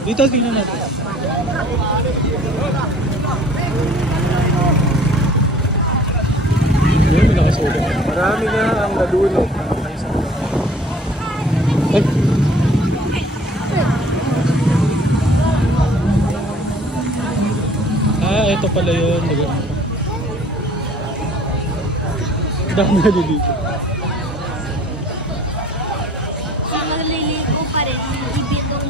Dito, tingnan natin. Ayun, may nakasulit. Marami na ang nalunok. Ay! Ah, ito pala yun. Dami na dito. So, maliligo pa rin. Ibitong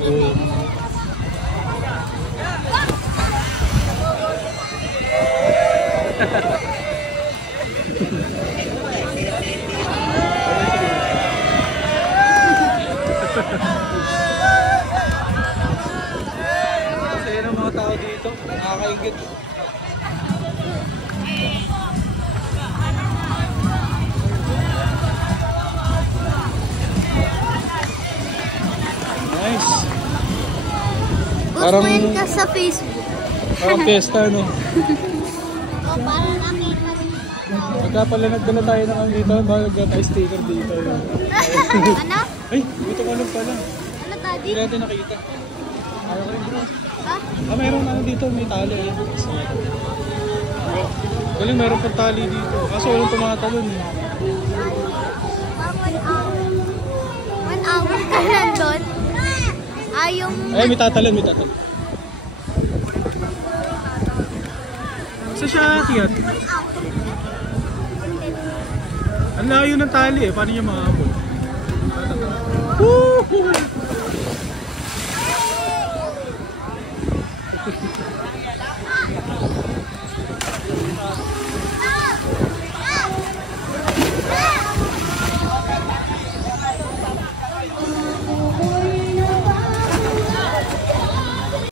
Masaya ng mga tao dito. Nakakaingit. Nice. Parang ka sa Facebook. Parang pesta, no? O, para nakita rin. Pagka pala nagdala tayo ng ano dito, magagad tayo sticker dito. Ano? Ay, dito ka lang pala. Ano, Daddy? Hindi natin nakita. Ayaw ko rin bro. Ha? Ah, mayroon ano dito, may tali. Galing, mayroon pang tali dito. Kaso walang tumatalon eh. Parang 1 hour. 1 hour ka lang doon. Yung... Ay, may tatalon, may tatalon. Sa siya kiyat? Ang layo ng tali eh, paano niya makaabot? Woo!